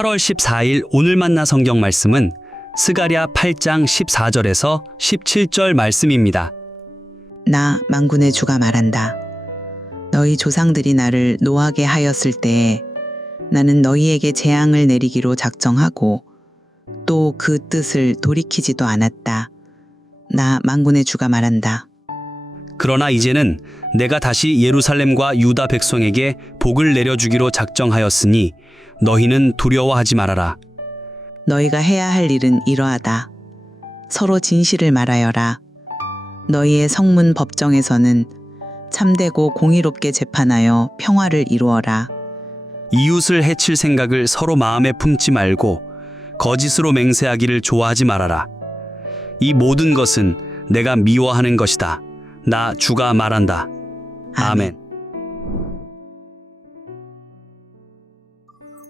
8월 14일 오늘 만나 성경 말씀은 스가랴 8장 14절에서 17절 말씀입니다. 나 만군의 주가 말한다. 너희 조상들이 나를 노하게 하였을 때에 나는 너희에게 재앙을 내리기로 작정하고 또 그 뜻을 돌이키지도 않았다. 나 만군의 주가 말한다. 그러나 이제는 내가 다시 예루살렘과 유다 백성에게 복을 내려주기로 작정하였으니 너희는 두려워하지 말아라. 너희가 해야 할 일은 이러하다. 서로 진실을 말하여라. 너희의 성문 법정에서는 참되고 공의롭게 재판하여 평화를 이루어라. 이웃을 해칠 생각을 서로 마음에 품지 말고 거짓으로 맹세하기를 좋아하지 말아라. 이 모든 것은 내가 미워하는 것이다. 나 주가 말한다. 아멘.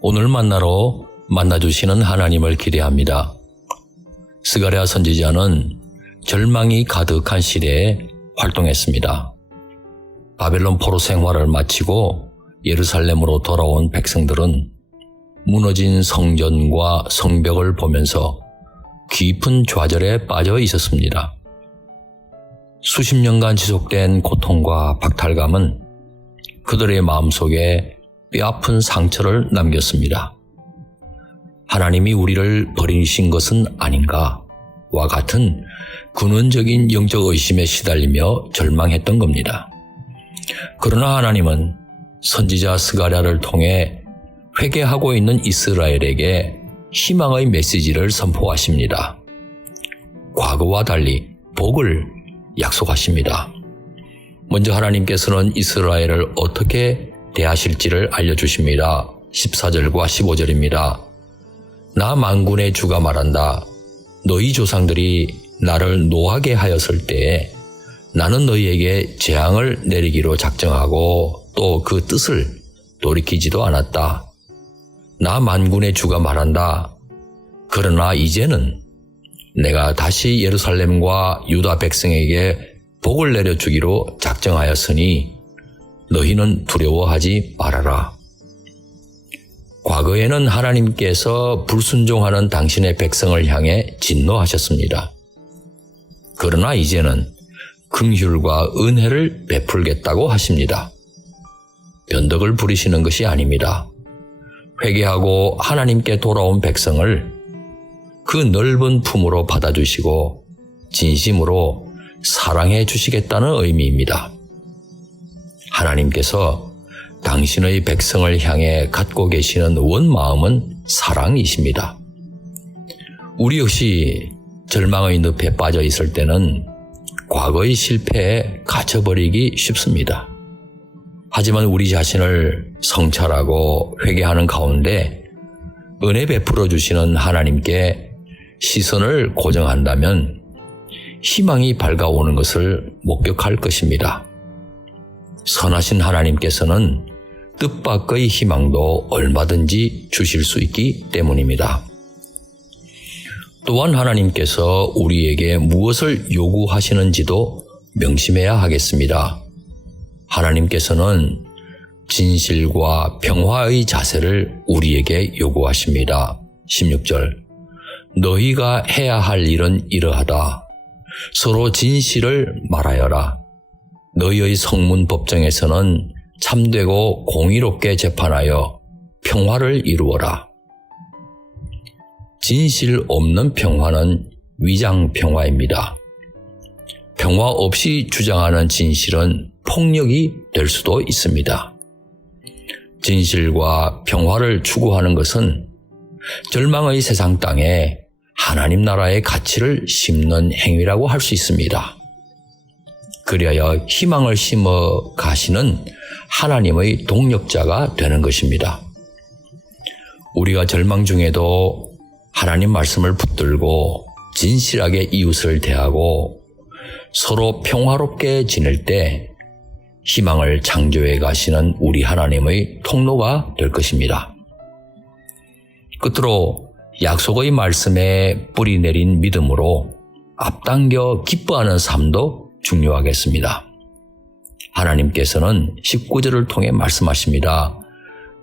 오늘 만나주시는 하나님을 기대합니다. 스가랴 선지자는 절망이 가득한 시대에 활동했습니다. 바벨론 포로 생활을 마치고 예루살렘으로 돌아온 백성들은 무너진 성전과 성벽을 보면서 깊은 좌절에 빠져 있었습니다. 수십 년간 지속된 고통과 박탈감은 그들의 마음속에 뼈아픈 상처를 남겼습니다. 하나님이 우리를 버리신 것은 아닌가와 같은 근원적인 영적 의심에 시달리며 절망했던 겁니다. 그러나 하나님은 선지자 스가랴를 통해 회개하고 있는 이스라엘에게 희망의 메시지를 선포하십니다. 과거와 달리 복을 약속하십니다. 먼저 하나님께서는 이스라엘을 어떻게 대하실지를 알려주십니다. 14절과 15절입니다. 나 만군의 주가 말한다. 너희 조상들이 나를 노하게 하였을 때에 나는 너희에게 재앙을 내리기로 작정하고 또 그 뜻을 돌이키지도 않았다. 나 만군의 주가 말한다. 그러나 이제는 내가 다시 예루살렘과 유다 백성에게 복을 내려주기로 작정하였으니 너희는 두려워하지 말아라. 과거에는 하나님께서 불순종하는 당신의 백성을 향해 진노하셨습니다. 그러나 이제는 긍휼과 은혜를 베풀겠다고 하십니다. 변덕을 부리시는 것이 아닙니다. 회개하고 하나님께 돌아온 백성을 그 넓은 품으로 받아주시고 진심으로 사랑해 주시겠다는 의미입니다. 하나님께서 당신의 백성을 향해 갖고 계시는 원마음은 사랑이십니다. 우리 역시 절망의 늪에 빠져 있을 때는 과거의 실패에 갇혀버리기 쉽습니다. 하지만 우리 자신을 성찰하고 회개하는 가운데 은혜 베풀어 주시는 하나님께 시선을 고정한다면 희망이 밝아오는 것을 목격할 것입니다. 선하신 하나님께서는 뜻밖의 희망도 얼마든지 주실 수 있기 때문입니다. 또한 하나님께서 우리에게 무엇을 요구하시는지도 명심해야 하겠습니다. 하나님께서는 진실과 평화의 자세를 우리에게 요구하십니다. 16절 너희가 해야 할 일은 이러하다. 서로 진실을 말하여라. 너희의 성문 법정에서는 참되고 공의롭게 재판하여 평화를 이루어라. 진실 없는 평화는 위장 평화입니다. 평화 없이 주장하는 진실은 폭력이 될 수도 있습니다. 진실과 평화를 추구하는 것은 절망의 세상 땅에 하나님 나라의 가치를 심는 행위라고 할 수 있습니다. 그리하여 희망을 심어 가시는 하나님의 동력자가 되는 것입니다. 우리가 절망 중에도 하나님 말씀을 붙들고 진실하게 이웃을 대하고 서로 평화롭게 지낼 때 희망을 창조해 가시는 우리 하나님의 통로가 될 것입니다. 끝으로 약속의 말씀에 뿌리 내린 믿음으로 앞당겨 기뻐하는 삶도 중요하겠습니다. 하나님께서는 19절을 통해 말씀하십니다.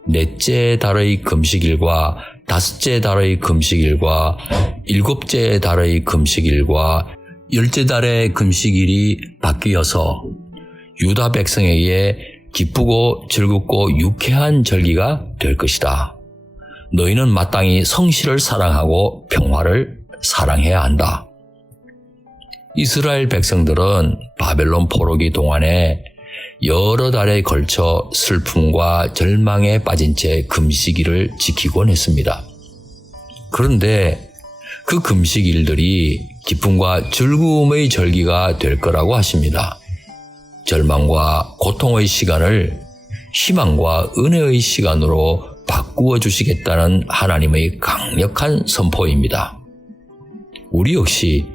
넷째 달의 금식일과 다섯째 달의 금식일과 일곱째 달의 금식일과 열째 달의 금식일이 바뀌어서 유다 백성에게 기쁘고 즐겁고 유쾌한 절기가 될 것이다. 너희는 마땅히 성실을 사랑하고 평화를 사랑해야 한다. 이스라엘 백성들은 바벨론 포로기 동안에 여러 달에 걸쳐 슬픔과 절망에 빠진 채 금식일을 지키곤 했습니다. 그런데 그 금식일들이 기쁨과 즐거움의 절기가 될 거라고 하십니다. 절망과 고통의 시간을 희망과 은혜의 시간으로 바꾸어 주시겠다는 하나님의 강력한 선포입니다. 우리 역시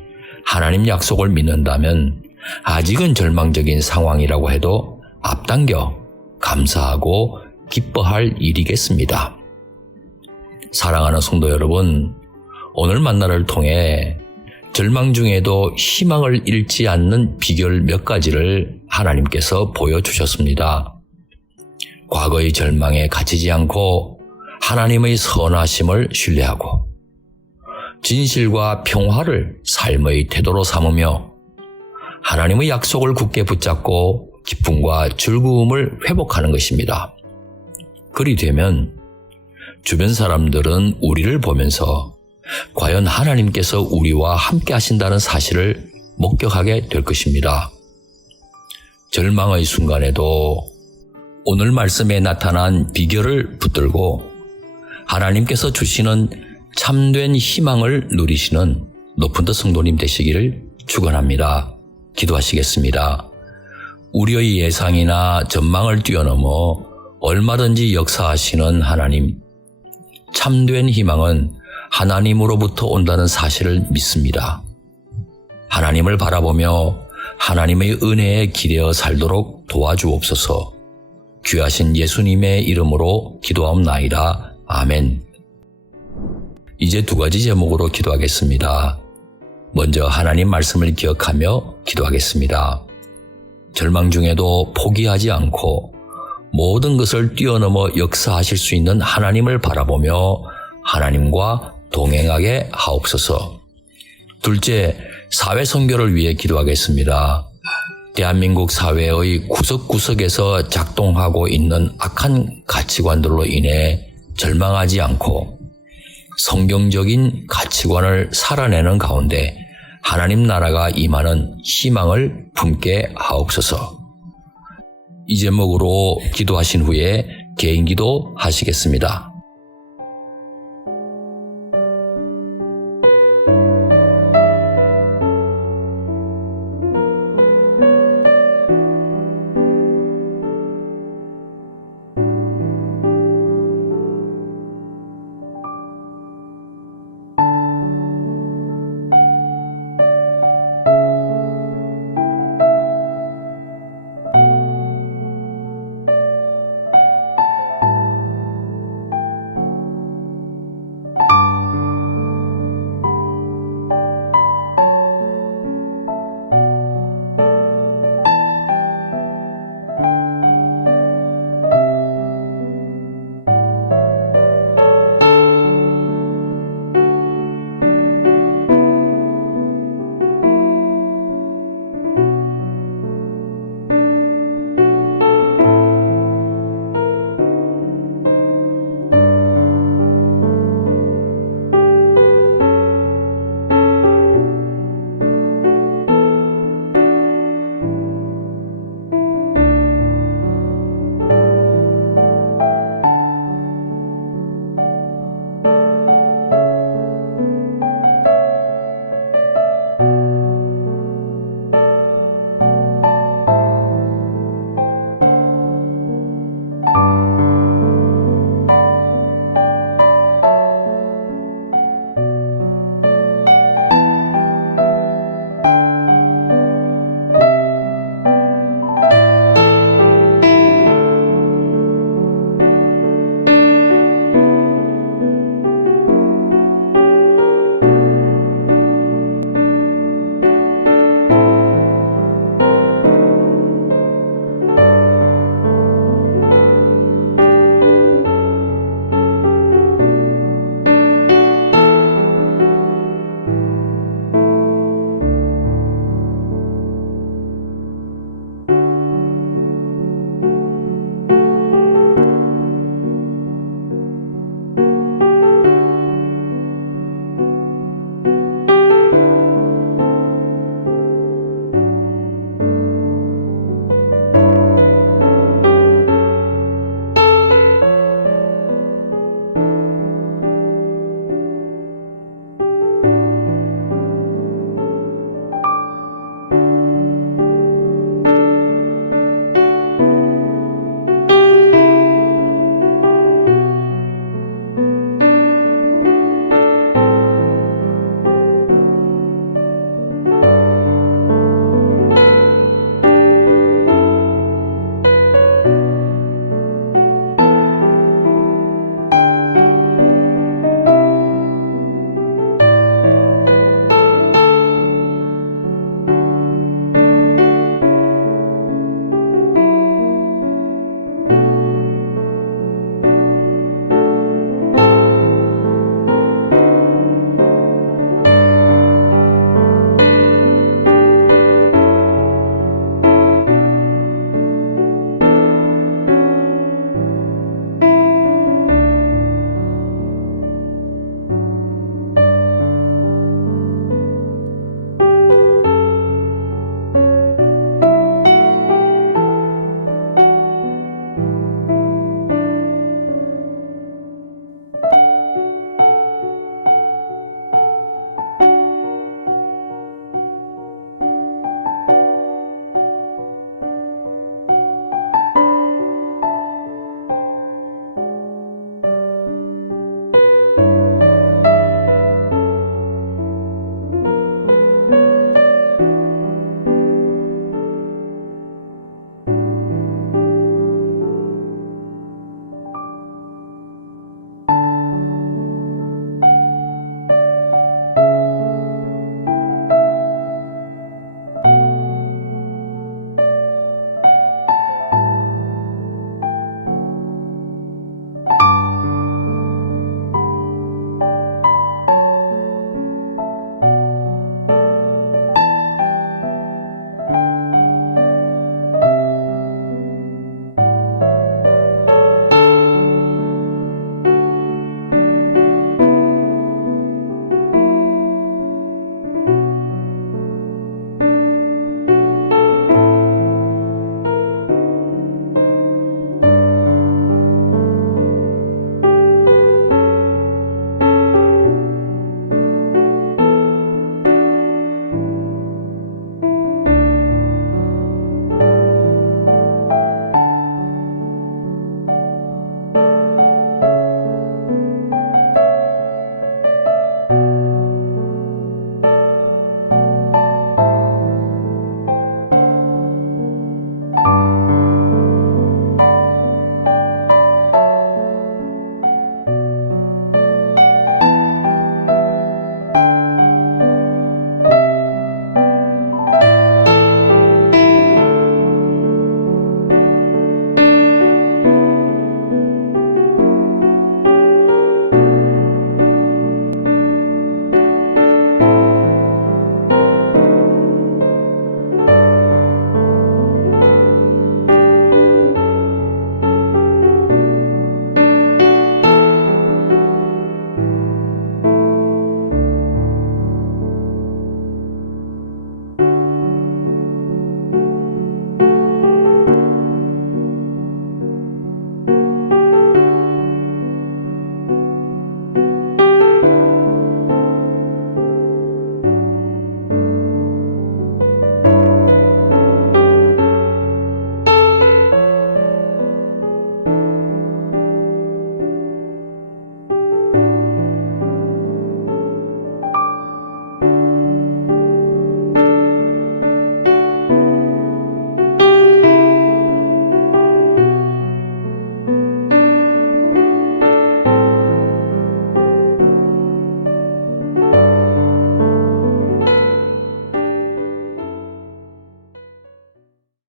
하나님 약속을 믿는다면 아직은 절망적인 상황이라고 해도 앞당겨 감사하고 기뻐할 일이겠습니다. 사랑하는 성도 여러분, 오늘 만나를 통해 절망 중에도 희망을 잃지 않는 비결 몇 가지를 하나님께서 보여주셨습니다. 과거의 절망에 갇히지 않고 하나님의 선하심을 신뢰하고 진실과 평화를 삶의 태도로 삼으며 하나님의 약속을 굳게 붙잡고 기쁨과 즐거움을 회복하는 것입니다. 그리 되면 주변 사람들은 우리를 보면서 과연 하나님께서 우리와 함께 하신다는 사실을 목격하게 될 것입니다. 절망의 순간에도 오늘 말씀에 나타난 비결을 붙들고 하나님께서 주시는 참된 희망을 누리시는 높은 더 성도님 되시기를 축원합니다. 기도하시겠습니다. 우리의 예상이나 전망을 뛰어넘어 얼마든지 역사하시는 하나님, 참된 희망은 하나님으로부터 온다는 사실을 믿습니다. 하나님을 바라보며 하나님의 은혜에 기대어 살도록 도와주옵소서. 귀하신 예수님의 이름으로 기도하옵나이다. 아멘. 이제 두 가지 제목으로 기도하겠습니다. 먼저 하나님 말씀을 기억하며 기도하겠습니다. 절망 중에도 포기하지 않고 모든 것을 뛰어넘어 역사하실 수 있는 하나님을 바라보며 하나님과 동행하게 하옵소서. 둘째, 사회 선교를 위해 기도하겠습니다. 대한민국 사회의 구석구석에서 작동하고 있는 악한 가치관들로 인해 절망하지 않고 성경적인 가치관을 살아내는 가운데 하나님 나라가 임하는 희망을 품게 하옵소서. 이 제목으로 기도하신 후에 개인 기도 하시겠습니다.